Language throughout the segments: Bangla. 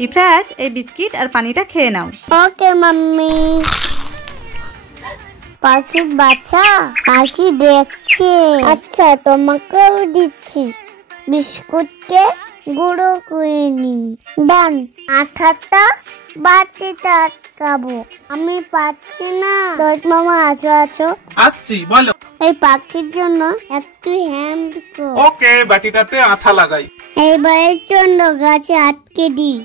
ইফরাজ, এই বিস্কিট আর পানিটা খেয়ে নাও। ওকে মাম্মি। পাখির বাচ্চা পাখি দেখছে। আচ্ছা, তোমাকেও দিচ্ছি। বিস্কুটকে গুঁড়ো করে নি। ডান। আঠাটা বাটিতে আটকাবো। আমি পাচ্ছি না। রোহিত মামা আছো? আসছি, বলো। এই পাখির জন্য একটু হ্যান্ড করো। ওকে, বাটিটাতে আঠা লাগাই। এইবারের জন্য গাছে আটকে দিই।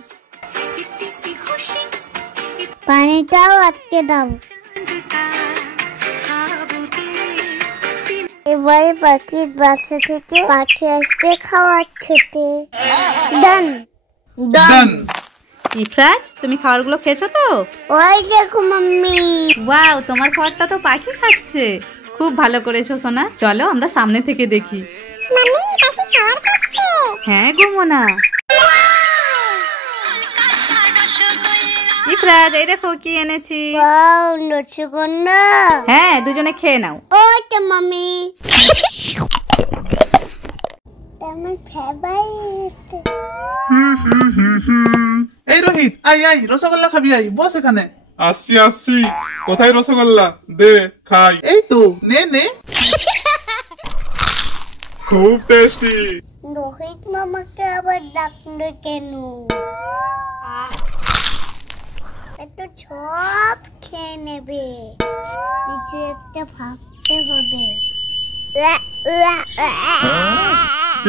পানিটাও আটকে দাও। এবারে পাখির বাচ্চা থেকে পাখি আসবে খাবার খেতে। ডান। ডান। ইফরাজ, তুমি খাবারগুলো খেয়েছো তো? ওই দেখো মাম্মি। ওয়াও, তোমার খাবারটা তো পাখি খাচ্ছে। খুব ভালো করেছো সোনা। চলো আমরা সামনে থেকে দেখি। মাম্মি, পাখি খাবার খাচ্ছে। হ্যাঁ গো মোনা। ইফরাজ, এই দেখো কি এনেছি। ওয়াও, রসগোল্লা। হ্যাঁ, দুজনে খেয়ে নাও। ওকে মাম্মি। আমার ফেভারিট। এই রোহিত, আই আই, রসগোল্লা খাবি, আই বস এখানে। আসছি আসছি। কোথায় রসগোল্লা? দে খাই। এই তো, নে নে। খুব টেস্টি। রোহিত মামাকে আবার ডাকলো কেন? এত সব খেয়ে নেবে। কিছু একটা ভাবতে হবে।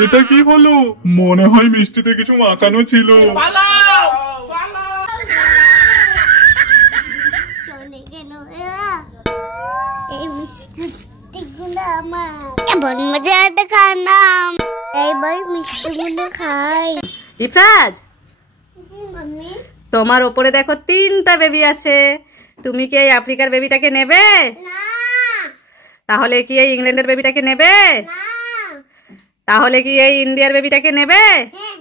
এটা কি হলো? মনে হয় মিষ্টিতে কিছু মাখানো ছিল। চলে গেল। এই মিষ্টিগুলো আমার। কেমন মজা দেখালাম। এইবার মিষ্টিগুলো খাই। ইফরাজ, জি মাম্মি। তোমার ওপরে দেখো 3টা বেবি আছে। তুমি কি এই আফ্রিকার বেবিটাকে নেবে? না। তাহলে কি এই ইংল্যান্ডের বেবিটাকে নেবে? না। তাহলে কি এই ইন্ডিয়ার বেবিটাকে নেবে? হ্যাঁ।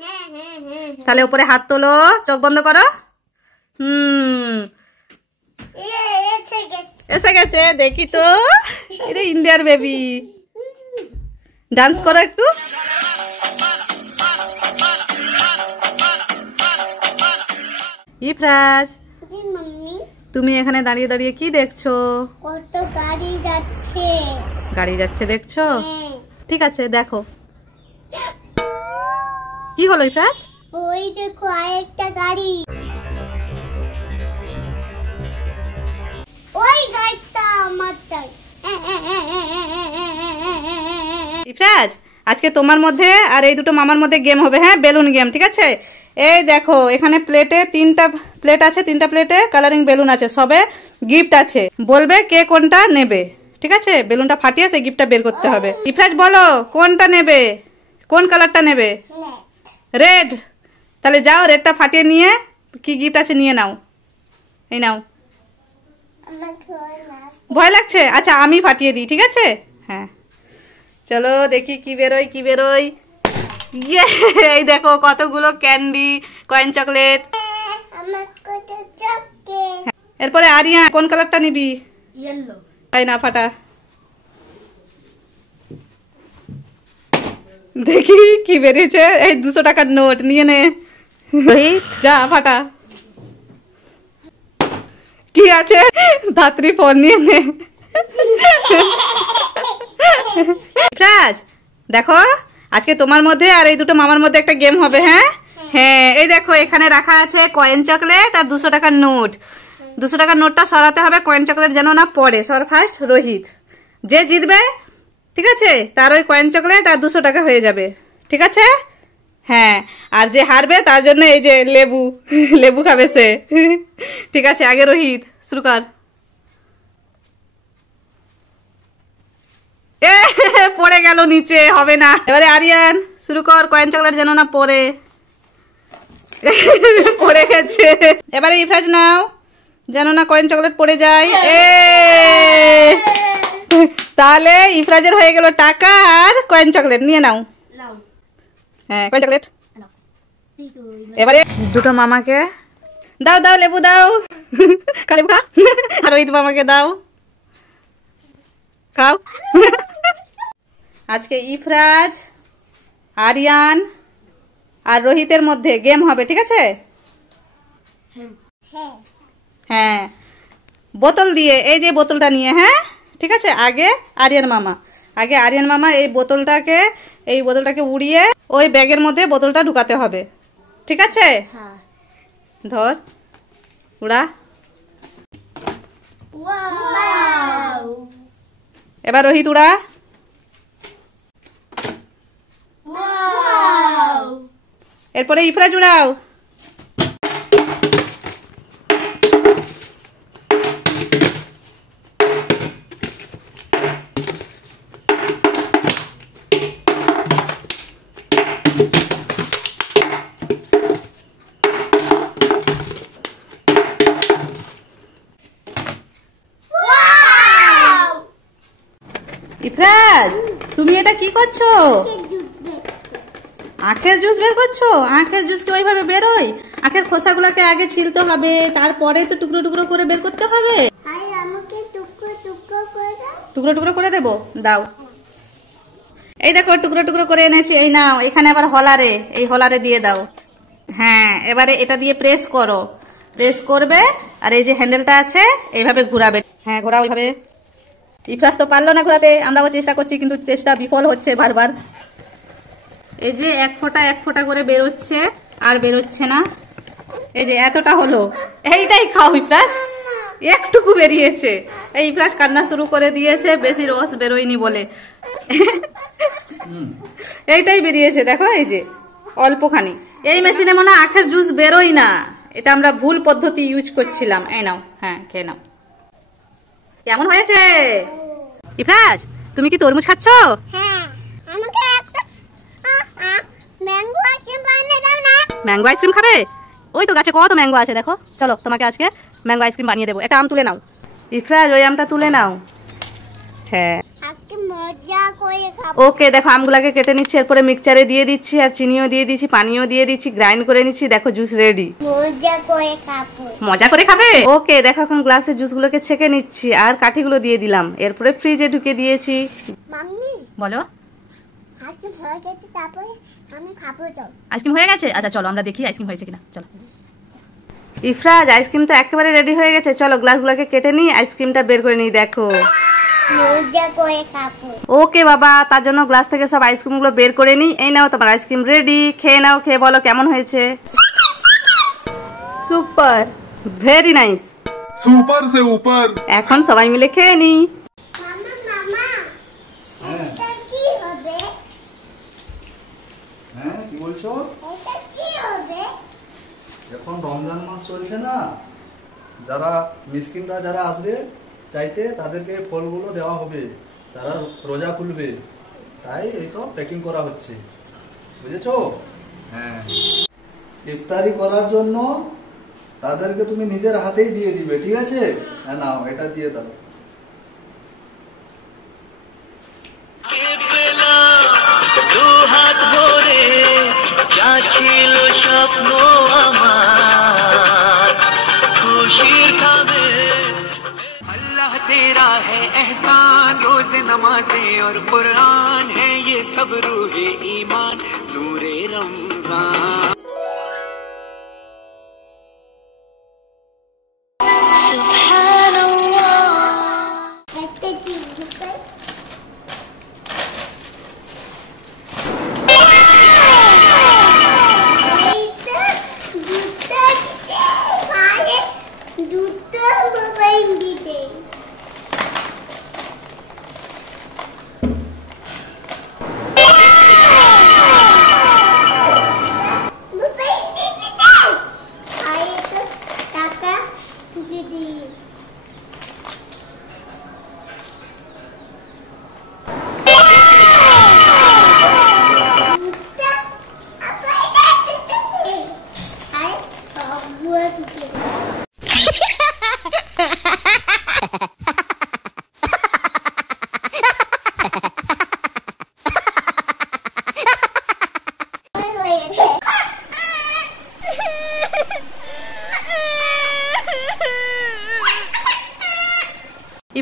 তাহলে উপরে হাত তোলো, চোখ বন্ধ করো। এসে গেছে, দেখি তো। এটা ইন্ডিয়ার বেবি। ডান্স করো একটু। ইফরাজ, জি মাম্মি। তুমি এখানে দাঁড়িয়ে দাঁড়িয়ে কি দেখছো? কত গাড়ি যাচ্ছে। গাড়ি যাচ্ছে দেখছো? হ্যাঁ। ঠিক আছে, দেখো। কি হলো ইফরাজ? ওই দেখো আরেকটা গাড়ি। ওই গাড়িটা আমার চাই। ইফরাজ, আজকে তোমার মধ্যে আর এই দুটো মামার মধ্যে গেম হবে। হ্যাঁ, বেলুন গেম। ঠিক আছে? এই দেখো, এখানে প্লেটে 3টা প্লেট আছে। 3টা প্লেটে কালারিং বেলুন আছে। সবে গিফট আছে। বলবে কে কোনটা নেবে। ঠিক আছে? বেলুনটা ফাটিয়ে সেই গিফটটা বের করতে হবে। ইফরাজ বলো, কোনটা নেবে? কোন কালারটা নেবে? রেড। তাহলে যাও, রেডটা ফাটিয়ে নিয়ে কি গিফট আছে নিয়ে নাও। এই নাও। ভয় লাগছে? আচ্ছা, আমি ফাটিয়ে দিই। ঠিক আছে? হ্যাঁ, চলো দেখি কি বেরোয়। ইয়ে, এই দেখো কতগুলো ক্যান্ডি, কয়েন চকলেট। এরপরে আরিয়া, কোন কালারটা নিবি? ইয়েলো। তাই না, ফাটা। দেখি কি বেরিয়েছে। এই 200 টাকার নোট নিয়ে নে। যা, ফাটা। কি আছে? ধাত্রী ফোন নিয়ে নে। ইফরাজ, দেখো, আজকে তোমার মধ্যে আর এই দুটো মামার মধ্যে একটা গেম হবে। হ্যাঁ, এই দেখো এখানে রাখা আছে কয়েন চকলেট আর 200 টাকার নোট। 200 টাকার নোটটা সরাতে হবে, কয়েন চকলেট যেন না পড়ে। সর ফার্স্ট রোহিত। যে জিতবে, ঠিক আছে, তার ওই কয়েন চকলেট আর 200 টাকা হয়ে যাবে। ঠিক আছে? হ্যাঁ, আর যে হারবে তার জন্য এই যে লেবু খাবে সে। ঠিক আছে, আগে রোহিত শুরু কর। পড়ে গেল নিচে, হবে না। এবারে আরিয়ান শুরু কর, কয়েন চকলেট যেন না পড়ে। পড়ে গেছে। এবারে ইফরাজ নাও, যেন না কয়েন চকলেট পড়ে যায়। তাহলে ইফরাজের হয়ে গেল টাকা আর কয়েন চকলেট। নিয়ে নাও। হ্যাঁ, কয়েন চকলেট। এবারে দুটো মামাকে দাও, লেবু দাও। লেবু খা। আর রোহিত মামাকে দাও, খাও। আজকে ইফরাজ, আরিয়ান আর রোহিতের মধ্যে গেম হবে। ঠিক আছে? হ্যাঁ, বোতল দিয়ে, এই যে বোতলটা নিয়ে, হ্যাঁ ঠিক আছে। আগে আরিয়ান মামা এই বোতলটাকে উড়িয়ে ওই ব্যাগের মধ্যে বোতলটা ঢুকাতে হবে, ঠিক আছে? ধর, উড়া। এবার রোহিত উড়া। এরপরে ইফরাজ উড়াও। ইফরাজ, তুমি এটা কি করছো? আখের জুস বের করছো? আখের জুস কি ওইভাবে বেরোয়? আখের খোসাগুলোকে আগে ছিলতে হবে, তারপরে তো টুকরো টুকরো করে বের করতে হবে। টুকরো টুকরো করে দেবো, দাও। এই দেখো টুকরো টুকরো করে এনেছি, এই নাও। এখানে আবার হলারে, এই হলারে দিয়ে দাও। হ্যাঁ, এবারে এটা দিয়ে প্রেস করো, প্রেস করবে, আর এই যে হ্যান্ডেলটা আছে এইভাবে ঘুরাবে। হ্যাঁ, ঘোরাও এইভাবে। ইফরাজ তো পারলো না ঘোরাতে, আমরাও চেষ্টা করছি কিন্তু চেষ্টা বিফল হচ্ছে বারবার। এই যে এক ফোঁটা করে বেরোচ্ছে, আর বেরোচ্ছে না। এই যে এতটা হলো, এইটাই খাও ইফরাজ। একটুকু বেরিয়েছে, এই ইফরাজ কান্না শুরু করে দিয়েছে, বেশি রস বেরোয়নি বলে। এইটাই বেরিয়েছে, দেখো এই যে অল্পখানি। এই মেশিনে মনে হয় আখের জুস বেরোয় না, এটা আমরা ভুল পদ্ধতি ইউজ করছিলাম। এই নাও, হ্যাঁ খেয়ে নাও। কেমন হয়েছে ইফরাজ? তুমি কি তরমুজ খাচ্ছ? ম্যাঙ্গো আইসক্রিম খাবে? ওই তো গাছে কত ম্যাঙ্গো আছে, দেখো। চলো তোমাকে আজকে ম্যাঙ্গো আইসক্রিম বানিয়ে দেবো। একটা আম তুলে নাও ইফরাজ, ওই আমটা তুলে নাও। হ্যাঁ, ওকে। দেখো আমগুলাকে কেটে নিচ্ছি, এরপরে মিক্সচারে দিয়ে দিচ্ছি, আর চিনিও দিয়ে দিচ্ছি, পানিও দিয়ে দিচ্ছি, গ্রাইন্ড করে নিচ্ছি। দেখো জুস রেডি। মজা করে খাবে? ওকে। দেখো এখন গ্লাসে জুসগুলোকে ছেঁকে নিচ্ছি, আর কাঠিগুলো দিয়ে দিলাম, এরপরে ফ্রিজে ঢুকে দিয়েছি। বলো, আইসক্রিম হয়ে গেছে? আচ্ছা চলো আমরা দেখি আইসক্রিম হয়েছে কিনা। চলো ইফরাজ, আইসক্রিম তো একেবারে রেডি হয়ে গেছে। চলো গ্লাসগুলোকে কেটে নিই, আইসক্রিমটা বের করে নিই। দেখো, ওকে বাবা, তার জন্য গ্লাস থেকে সব আইসক্রিম গুলো বের করে নিই। এই নাও তোমার আইসক্রিম রেডি, খেয়ে নাও। খেয়ে বলো কেমন হয়েছে। সুপার, ভেরি নাইস, সুপার সে উপর। এখন সবাই মিলে খেয়ে নিই। হ্যাঁ, কি বলছো? এখন রমজান মাস চলছে না, যারা মিসকিনরা যারা আসবে চাইতে, তাদেরকে ফলগুলো দেওয়া হবে, তারা রোজা খুলবে, তাই এইসব প্যাকিং করা হচ্ছে, বুঝেছো? হ্যাঁ, ইফতারি করার জন্য তাদেরকে তুমি নিজের হাতেই দিয়ে দিবে, ঠিক আছে? হ্যাঁ, নাও এটা দিয়ে দাও। ছিল স্বপ্ন আমার খুশির খাবে। अल्लाह तेरा है एहसान, रोज नमाज़े और कुरान है ये सब रूहे ईमान, नूरे रमजान।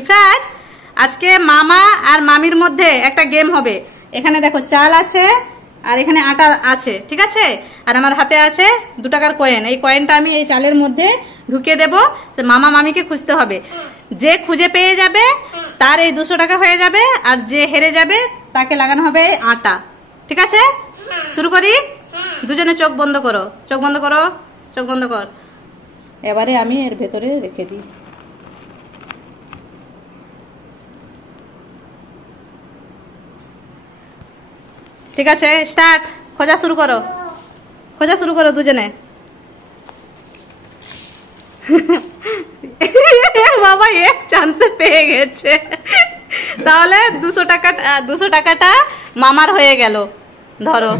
ইফরাজ, আজকে মামা আর মামির মধ্যে একটা গেম হবে। এখানে দেখো চাল আছে আর এখানে আটা আছে, ঠিক আছে। আর আমার হাতে আছে 2 টাকার কয়েন। এই কয়েনটা আমি এই চালের মধ্যে ঢুকিয়ে দেব। মামা মামিকে খুঁজতে হবে, যে খুঁজে পেয়ে যাবে তার এই 200 টাকা হয়ে যাবে, আর যে হেরে যাবে তাকে লাগানো হবে আটা, ঠিক আছে। শুরু করি। দুজনে চোখ বন্ধ করো, চোখ বন্ধ করো, চোখ বন্ধ কর। এবারে আমি এর ভেতরে রেখে দিই। ঠিক আছে, স্টার্ট। খোঁজা শুরু করো, খোঁজা শুরু করো দুজনে। বাবা এক চান্সে পেয়ে গেছে, তাহলে 200 টাকাটা মামার হয়ে গেল। ধরো,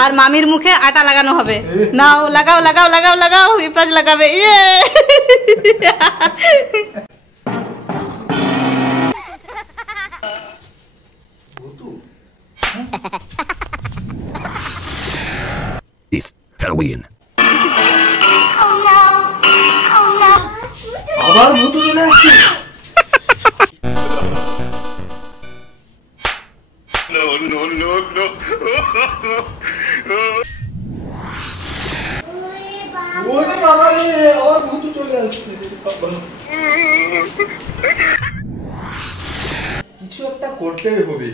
আর মামির মুখে আটা লাগানো হবে। নাও, লাগাও লাগাও লাগাও লাগাও, ইফরাজ লাগাবে। ইয়ে It's Halloween. আবার ভূত চলে আসছে। ওরে বাবা রে, আবার ভূত চলে আসছে। কিছু একটা করতেই হবে।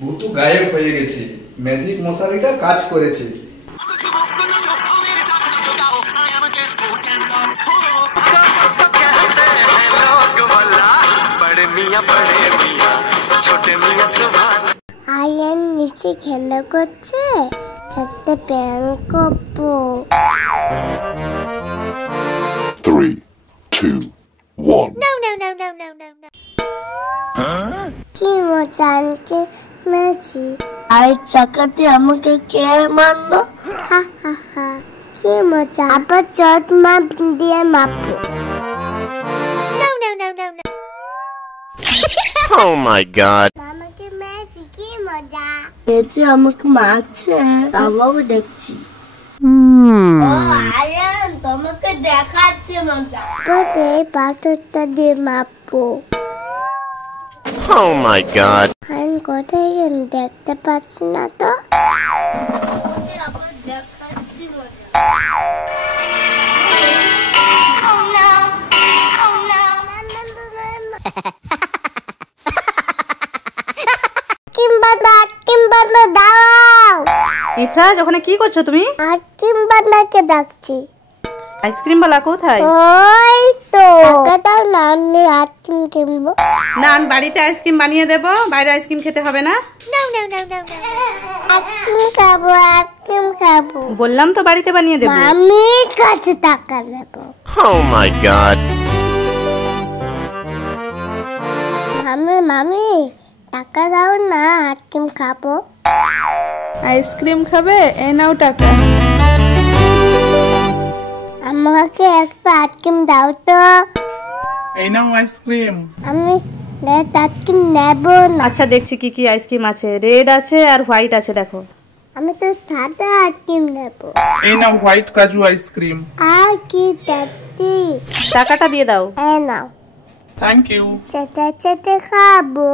ভূত গায়েব হয়ে গেছে, ম্যাজিক মশারিটা কাজ করেছে। আয়ান নিচে খেলা করছে, একটা প্যান্ট করবো। 3, 2, 1. কি মজা, আনকে মেজি। আর চাকাতে আমাকে কে মারলো? হা হা হা, কি মজা। আবার চট মাপ দিয়ে মাপবো। Oh my god. আমাকে মেজি, কি মজা। মেজি আমাকে মারছে, তাও দেখছি। আয়ান তোমাকে দেখাচ্ছে মজা। এই পাথরটা দিয়ে মাপবো। Oh my god. আমি কোথায় গেলাম দেখতে পাচ্ছি না তো। দেখাচ্ছি মজা। ইফরাজ, ওখানে কি করছো তুমি? আইসক্রিম বানাকে ডাকছি। আইসক্রিম বালা কোথায়? ওই তো টাকাটাও না, আমি আইসক্রিম কিনবো। না, আমি বাড়িতে আইসক্রিম বানিয়ে দেবো, বাইরে আইসক্রিম খেতে হবে না। আইসক্রিম খাবো, আইসক্রিম খাবো। বললাম তো বাড়িতে বানিয়ে দেবো। আমি কাছে টাকা নেবো। Oh my god. মামি টাকা দাও না, আইসক্রিম খাবো। আইসক্রিম খাবে? এই নাও টাকা। আমাকে একটা আইসক্রিম দাও তো। এই নাও আইসক্রিম। আমি আইসক্রিম নেবো না। আচ্ছা, দেখছি কি কি আইসক্রিম আছে। রেড আছে আর হোয়াইট আছে, দেখো। আমি তো সাদা আইসক্রিম নেবো। এই নাও হোয়াইট কাজু আইসক্রিম। আর কি চাচ্ছি? টাকাটা দিয়ে দাও। এই নাও। Thank you. চেটে চেটে খাবো।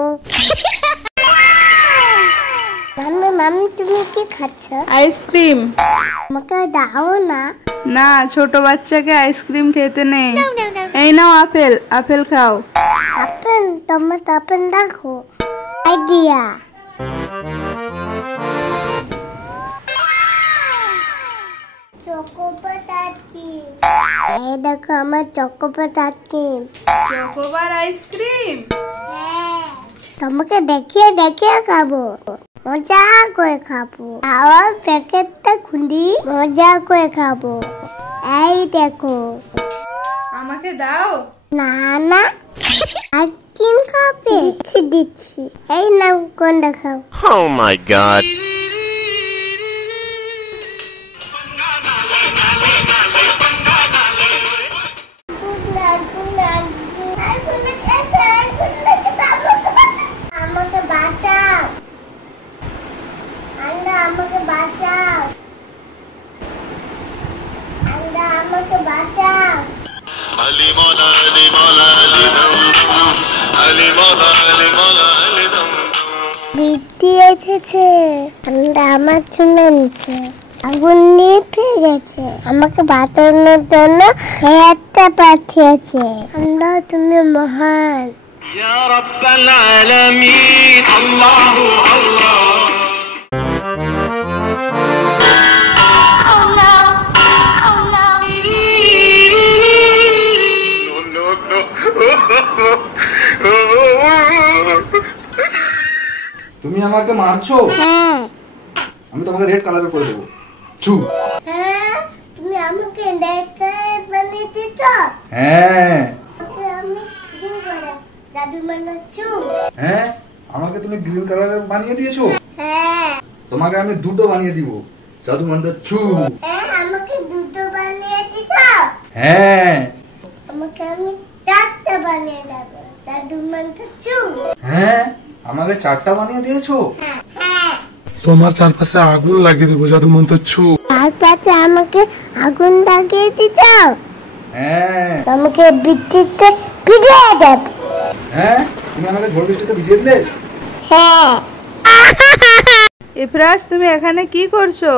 মামি তুমি কি খাচ্ছ? আইসক্রিম। আমাকে দাও না। না, ছোট বাচ্চাকে আইসক্রিম খেতে নেই। এই নাও আপেল, আপেল খাও। আপেল? তোমার আপেল দেখো। আইডিয়া। চকোপাট আইসক্রিম। এই দেখো আমার চকোপাট আইসক্রিম। Chocobar ice cream? তোমাকে দেখিয়ে দেখিয়ে খাবো, মজা করে খাবো। আবার প্যাকেটটা খুলি, মজা করে খাবো। এই দেখো। আমাকে দাও। না না, আইসক্রিম খাবে? দিচ্ছি দিচ্ছি। এই নাও, কোনটা খাও? Oh my god. আমাকে বাঁচাও, আন্ডা আমাকে বাঁচাও, আন্ডা আমাকে এসেছে। ঠান্ডা আমার জন্য নিচে আগুন নিভে গেছে। আমাকে বাঁচানোর জন্য একটা পাঠিয়েছে। ঠান্ডা তুমি মহান। या रब्बल आलमीन अल्लाहु अल्लाह তুমি আমাকে মারছো? হ্যাঁ। আমি তোমাকে রেড কালারের করে দেবো। চু। হ্যাঁ, তুমি আমাকে দেখতে বানিয়ে দিচ্ছ। হ্যাঁ। আমি কি করে জাদু বানাচ্ছো? হ্যাঁ, আমাকে তুমি গ্রিন কালারের বানিয়ে দিয়েছো। হ্যাঁ। তোমাকে আমি দুটো বানিয়ে দিব। জাদু মন্ত্র চু। হ্যাঁ, আমাকে দুটো বানিয়ে দিচ্ছ। হ্যাঁ। আমাকে আমি চারটা বানিয়ে দেব। জাদু মন্ত্র চু। হ্যাঁ, আমাকে 4টা বানিয়ে দিয়েছো। হ্যাঁ। হ্যাঁ। তোমার চারপাশে আগুন লাগিয়ে দেবো জাদু মন্ত্র ছু। তারপরে আমাকে আগুন লাগিয়ে দিচ্ছ। হ্যাঁ। আমাকে বিদ্যুৎতে ভিজিয়ে দেব। হ্যাঁ, তুমি আমাকে ঝড় বৃষ্টিতে ভিজিয়ে দিলে। হ্যাঁ। ইফরাজ তুমি এখানে কি করছো?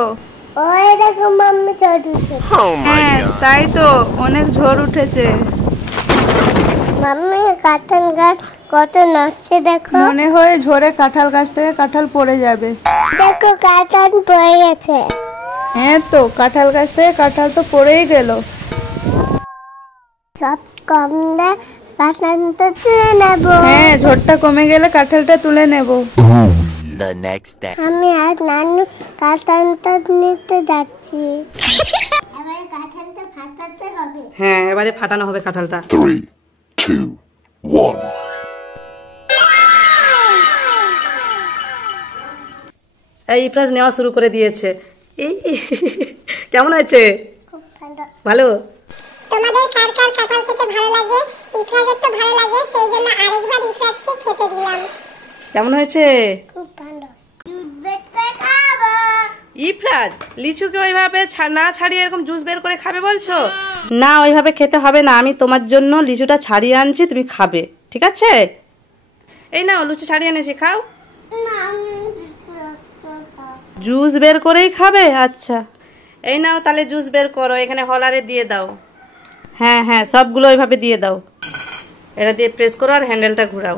ওই দেখো মাম্মি চড়ছে। Oh my হ্যাঁ god. তাই তো, অনেক ঝড় উঠেছে। মাম্মি কাঁঠাল গাছ কত নাচছে দেখো। মনে হয় ঝড়ে কাঁঠাল গাছ থেকে কাঁঠাল পড়ে যাবে। দেখো কাঁঠাল পড়ে গেছে। হ্যাঁ তো, কাঁঠাল গাছ থেকে কাঁঠাল তো পড়েই গেল। সব কম দে কাঁঠালটা তুলে নেব। হ্যাঁ, ঝড়টা কমে গেলে কাঁঠালটা তুলে নেব। The next day. আমি আর নানু কাঁঠালটা নিতে যাচ্ছি। এবারে কাঁঠালটা ফাটাতে হবে। হ্যাঁ, এবারে ফাটানো হবে কাঁঠালটা। 3, 2, 1. এই ইফরাজ নেওয়া শুরু করে দিয়েছে। এই কেমন হয়েছে? খুব ভালো। ভালো? তোমাদের কার কার কাঁঠাল খেতে ভালো লাগে? ইফরাজের তো ভালো লাগে, সেই জন্য আরেকবার ইফরাজকে খেতে দিলাম। কেমন হয়েছে? খুব ভালো। দুধ বের করে খাবো। ইফরাজ, লিচুকে ওইভাবে না ছাড়িয়ে এরকম জুস বের করে খাবে বলছো? না, ওইভাবে খেতে হবে না। আমি তোমার জন্য লিচুটা ছাড়িয়ে আনছি, তুমি খাবে, ঠিক আছে? এই নাও, লিচু ছাড়িয়ে এনেছি, খাও। জুস বের করেই খাবে? আচ্ছা, এই নাও তাহলে জুস বের করো। এখানে হলারে দিয়ে দাও। হ্যাঁ হ্যাঁ, সবগুলো ওইভাবে দিয়ে দাও। এটা দিয়ে প্রেস করো আর হ্যান্ডেলটা ঘোরাও।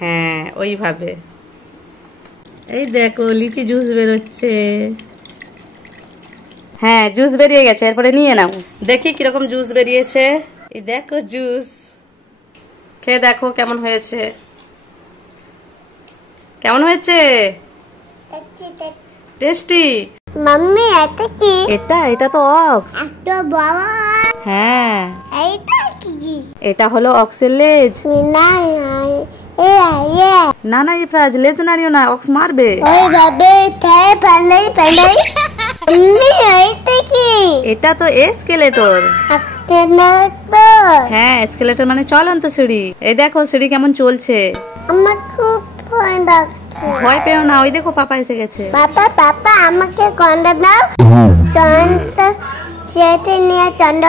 হ্যাঁ, ওইভাবে। এই দেখো, লিচি জুস বেরোচ্ছে। হ্যাঁ, জুস বেরিয়ে গেছে। এরপরে নিয়ে নাও, দেখি কিরকম জুস বেরিয়েছে। এই দেখো জুস, খেয়ে দেখো কেমন হয়েছে। কেমন হয়েছে? টেস্টি। মাম্মি এটা কি? এটা তো অক্স। একটা বড়। হ্যাঁ, এইটা কি? এটা হলো অক্সের লেজ। না না না ইফরাজ, লেজ নাড়িও না, অক্স মারবে। ওই ভাবে তাই পালাই পালাই। মাম্মি এইটা কি? এটা তো এসকেলেটর। একটা না তো। হ্যাঁ, এসকেলেটর মানে চলন্ত সিঁড়ি। এই দেখো সিঁড়ি কেমন চলছে। আমার খুব ভয় লাগছে। ভয় পেও না, ওই দেখো পাপা এসে গেছে। পাপা আমাকে কন্ডা দাও। চন্ড চেতে নিয়ে চন্ড।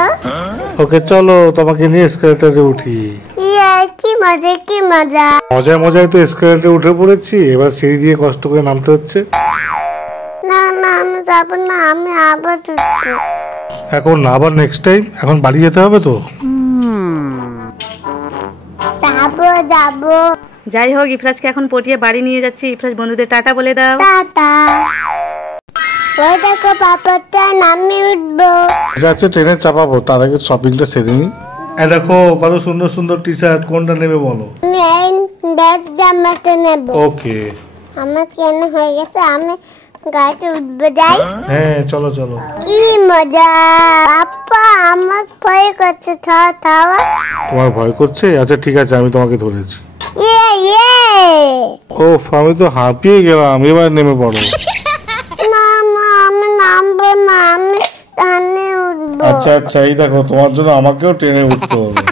ওকে চলো, তোমাকে নিয়ে এসকেলেটরে উঠি। কি মজা কি মজা। মজায় মজায় তো এসকেলেটরে উঠে পড়েছি, এবার সিঁড়ি দিয়ে কষ্ট করে নামতে হচ্ছে। না না আমি যাবো না, আমি আবার উঠবো। এখন না, আবার নেক্সট টাইম। এখন বাড়ি যেতে হবে তো। যাবো। যাই হোক, ইফরাজকে এখন পটিয়ে বাড়ি নিয়ে যাচ্ছি। ইফরাজ বন্ধুদের টাটা বলে দাও। টাটা। ওই দেখো পাপাটা নামি উঠবো। ঠিক আছে, ট্রেনে চাপাবো, তার আগে শপিংটা সেরে নি। দেখো কত সুন্দর সুন্দর টি শার্ট, কোনটা নেবে বলো? আমি এই ড্রেস জামাটা নেব। ওকে। আমার কেন হয়ে গেছে, আমি গাড়িতে উঠবো। যাই। হ্যাঁ চলো চলো। কি মজা। পাপা আমার ভয় করছে। থাওয়া। তোমার ভয় করছে? আচ্ছা ঠিক আছে, আমি তোমাকে ধরেছি। ইয়ে ওফ, আমি তো হাঁপিয়ে গেলাম। এবার নেমে পড়ো। না না আমি নামবো না, আমি টানে উঠবো। আচ্ছা আচ্ছা, এই দেখো তোমার জন্য আমাকেও ট্রেনে উঠতে হবে।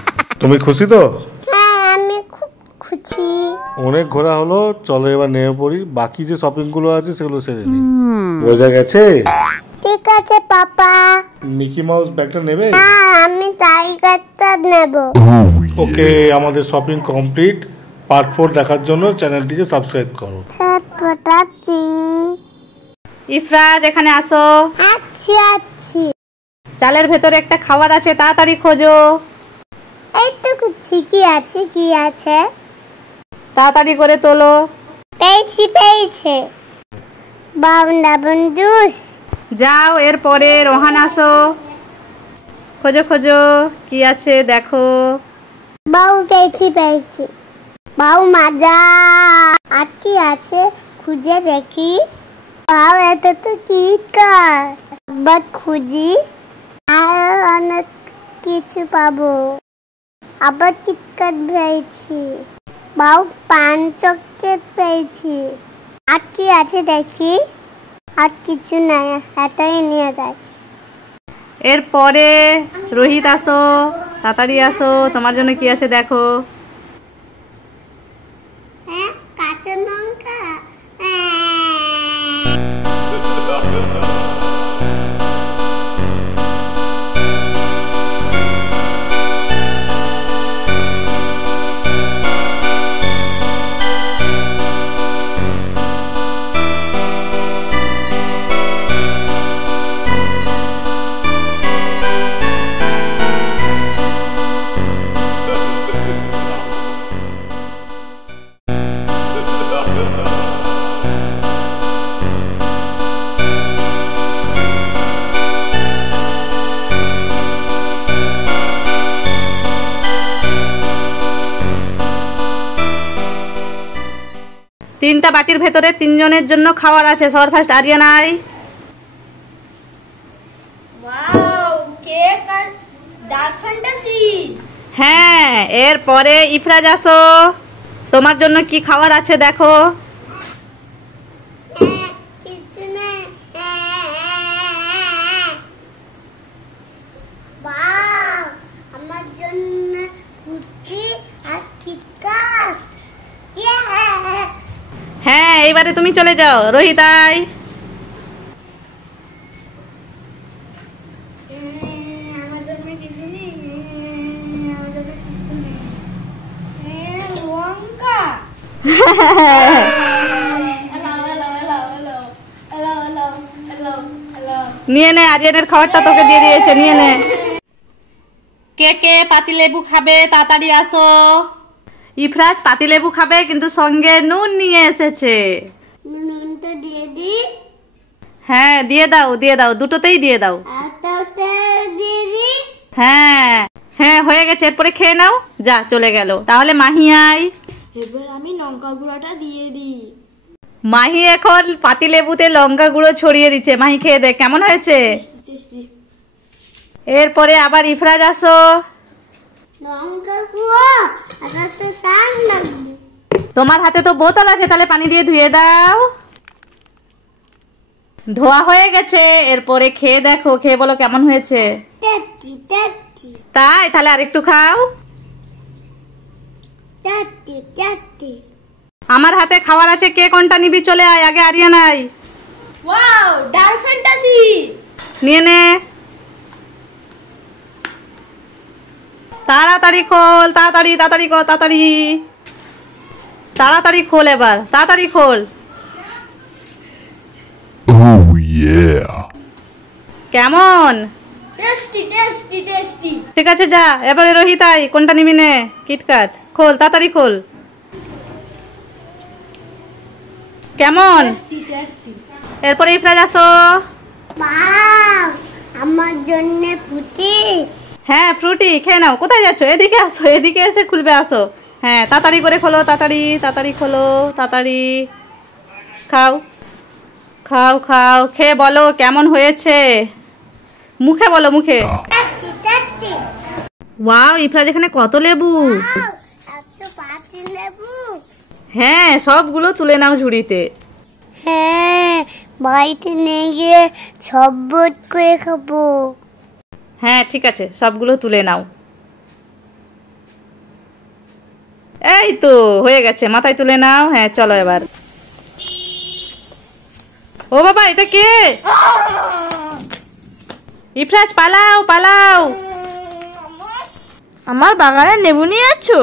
তুমি খুশি তো? হ্যাঁ আমি খুব খুশি। অনেক ঘোরা হলো, চলো এবার নেমে পড়ি। বাকি যে শপিং গুলো আছে সেগুলো সেরে নিই। বোঝা গেছে? ঠিক আছে পাপা। মিকি মাউস ব্যাগটা নেবে? হ্যাঁ আমি টাইগারটা নেব। ওকে, আমাদের শপিং কমপ্লিট। পার্ট 4 দেখার জন্য চ্যানেলটিকে সাবস্ক্রাইব করো। ইফরাজ এখানে আসো। আচ্ছা চালের ভেতরে একটা খাবার আছে, তাড়াতাড়ি খোঁজো। এই তো খুঁজছি, কি আছে তাড়াতাড়ি করে তোলো। পেয়েছে বাবন জুস। যাও, এরপরে রোহান আসো। খোঁজো কি আছে দেখো। বাউ পেয়েছি বাউ মাজা। আর কি আছে খুঁজে দেখি। বাউ এটা তো কিটকাট। বাট খুঁজি আর অনেক কিছু পাবো। আবার কিটকাট পেয়েছি। বাউ পান চকলেট পেয়েছি। আর কি আছে দেখি। আর কিছু নাই, এটাই নিয়ে যাই। এরপরে রোহিত আসো, তাড়াতাড়ি আসো, তোমার জন্য কি আছে দেখো। হ্যাঁ, কাঁচা লঙ্কা। 3টা বাটির ভেতরে 3 জনের জন্য খাবার আছে। সবার ফার্স্ট আরিয়ানাই। ওয়াও, কেক আর ডার্ক ফ্যান্টাসি। হ্যাঁ, এরপরে ইফরাজ আসো, তোমার জন্য কি খাবার আছে দেখো। কিছু না। ওয়াও, আমার জন্য কুকি আর কিটকাট। হ্যাঁ, এইবারে তুমি চলে যাও। রোহিতাই। আমার জন্য কিছু নেই। আমার জন্য কিছু নেই। লঙ্কা। নিয়ে নে, আরিয়ানের খাবারটা তোকে দিয়ে দিয়েছে, নিয়ে নে। কে কে পাতিলেবু খাবে তাড়াতাড়ি আসো। ইফরাজ পাতিলেবু খাবে কিন্তু সঙ্গে নুন নিয়ে এসেছে। নুন তো দিয়ে দি। হ্যাঁ, দিয়ে দাও, দুটোতেই দিয়ে দাও। আটাটা দিয়ে দি। হ্যাঁ হ্যাঁ, হয়ে গেছে। এরপরে খেয়ে নাও। যা, চলে গেল। তাহলে মাহি আই। এবার আমি লঙ্কা গুঁড়োটা দিয়ে দিই। মাহি এখন পাতিলেবুতে লঙ্কা গুঁড়ো ছড়িয়ে দিচ্ছে। মাহি খেয়ে দেখ কেমন হয়েছে। এরপরে আবার ইফরাজ আসো। লঙ্কা গুঁড়ো এটা তো চান লাগবে। তোমার হাতে তো বোতল আছে, তাহলে পানি দিয়ে ধুয়ে দাও। ধোয়া হয়ে গেছে। এরপরে খেয়ে দেখো, খেয়ে বলো কেমন হয়েছে। টেস্টি টেস্টি তাই? তাহলে আরেকটু খাও। Tasty tasty. আমার হাতে খাবার আছে, কে কোনটা নিবি চলে আয়। আগে আরিয়ানাই। Wow, dark fantasy. নিয়ে নে। তাড়াতাড়ি খোল, তাড়াতাড়ি কর, তাড়াতাড়ি খোল। এবার তাড়াতাড়ি খোল। Oh yeah. কেমন? Tasty tasty tasty. ঠিক আছে, যা। এবারে রোহিতাই, কোনটা নিবি নে। কিটকাট খোল, তাড়াতাড়ি খোল। কেমন? টেস্টি। এরপরে ইফরাজ আসো। ওয়াও, আমার জন্য ফুটি। হ্যাঁ, ফ্রুটি খেয়ে নাও। কোথায় যাচ্ছ? এদিকে আসো, এদিকে এসে খুলবে। আসো। হ্যাঁ, তাড়াতাড়ি করে খোলো, তাড়াতাড়ি খোলো, তাড়াতাড়ি। খাও খাও খাও, খেয়ে বলো কেমন হয়েছে। মুখে বলো, মুখে। Tasty tasty. ওয়াও, ইফরাজ এখানে কত লেবু। এত পাতি লেবু। হ্যাঁ, সবগুলো তুলে নাও ঝুড়িতে। হ্যাঁ, বাড়িতে নিয়ে গিয়ে শরবত করে খাবো। হ্যাঁ, ঠিক আছে, সবগুলো তুলে নাও। এই তো হয়ে গেছে, মাথায় তুলে নাও। হ্যাঁ, চলো এবার। ও বাবা, এটা কে? ইফরাজ পালাও পালাও। আমার বাগানে লেবু নিয়ে আছো?